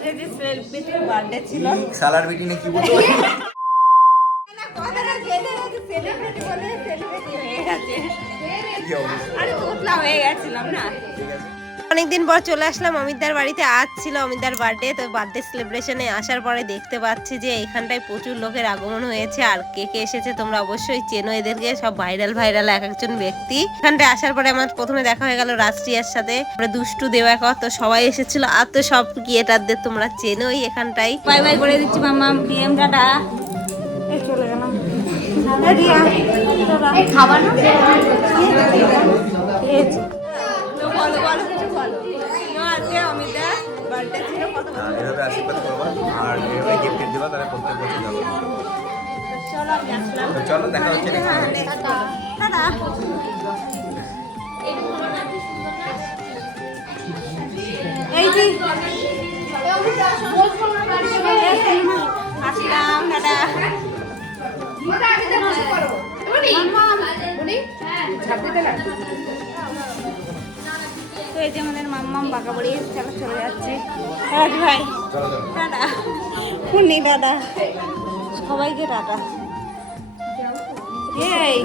আজকে যে সেলিব্রিটির বার্থডে ছিল সালার বিটি না কি বলতো না কথাটা জেনে সেলিব্রিটি বলে সেলিব্রিটি হয়ে গেছে কি অবস্থা আরে তোতলা হয়ে গেছিলাম না ঠিক আছে অনেকদিন পর চলে আসলাম অমিতদার বাড়িতে। আজ ছিল অমিতদার বার্থডে, তো বার্থডে সেলিব্রেশনে আসার পরে দেখতে পাচ্ছি যে এখানটায় প্রচুর লোকের আগমন হয়েছে। আর কে কে এসেছে তোমরা অবশ্যই চেনো এদেরকে, সব ভাইরাল এক একজন ব্যক্তি। এখানটায় আসার পরে আমার প্রথমে দেখা হয়ে গেল রাষ্ট্রিয়ার সাথে, দুষ্টু দেওয়াকর, তো সবাই এসেছিল। আর তো সব ক্রিয়েটারদের তোমরা চেনোই। এখানটায় বাই বাই করে দিচ্ছি মাম্মা, পিএম টাটা, এই চলে গেলাম। খাবার না খেয়েছি তো বলো বলো কিছু বলো। আজকে অমিতার বার্থডে ছিল, কত এভাবে আশীর্বাদ করবা আর এভাবে গিফট দেবা, তাহলে প্রত্যেক বছর যাবো। চলো আমি আসলাম। তো চলো দেখা হচ্ছে next time। টাটা। এই যে আসলাম, টাটা। তো এই যে আমাদের মাম্মাম বাঁকা বাড়ি চলে যাচ্ছে। রাজ ভাই চলো চলো টাটা, পুনি টাটা, সবাইকে টাটা। এই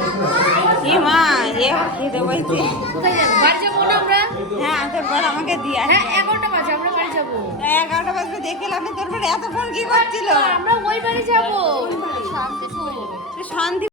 এ মা এ খেতে বলছে হ্যাঁ তোর পর আমাকে দিয়ে আসবে। 11টা বাজে আমরা বাড়ি যাবো। 11টা বাজে দেখলাম তোর পরে এতক্ষণ কি করছিল? আমরা ওই বাড়ি যাবো। শান্তি